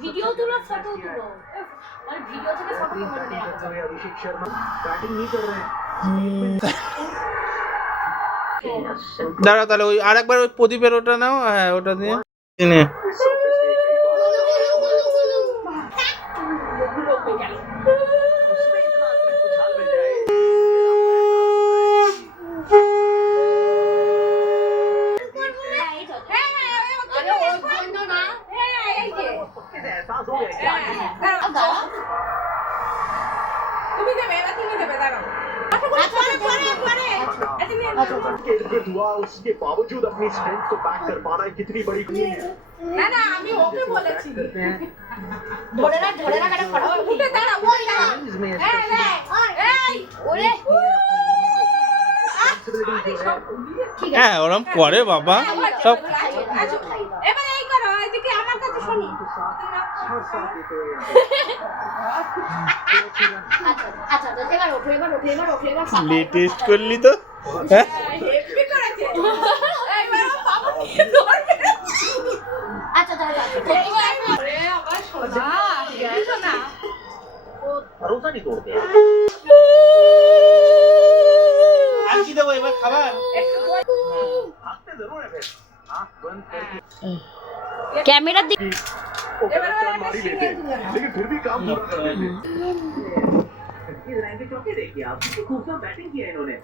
Video তুলো photo তুলো মানে ভিডিও থেকে ফটো করে নেওয়া अभिषेक शर्मा बैटिंग नहीं कर रहे हैं দাঁড়াও তাহলে ওই আরেকবার ওই প্রদীপের ওটা নাও, হ্যাঁ ওটা দিয়ে নে। उसके बावजूद अपनी स्ट्रेंथ को बैक कर पाना कितनी बड़ी না না আমি ওকে বলেছি ধরে না কাটা ফটো উঠে দাঁড়া ওই না এই ওরে হ্যাঁ ওরম করে বাবা সব। এবার এই করো এদিকে আমার কাছে শুনি আচ্ছা এবার ওঠো লেটেস্ট করলি তো, হ্যাঁ হেভি করেছে এইবার বাবা কি ধরবে আচ্ছা ওরে আমার সোনা সোনা भरोसा नहीं तोड़ते আর কি দেবো এবার খাবার? भागते जरूर है फिर आंख बंद करके ক্যামেরার দিকে वो गलत टर्न मार ही लेते हैं, लेकिन फिर भी काम पूरा कर लेते हैं। इस रैंक के चौके देखिए आप, कितनी खूबसूरत बैटिंग की है इन्होंने।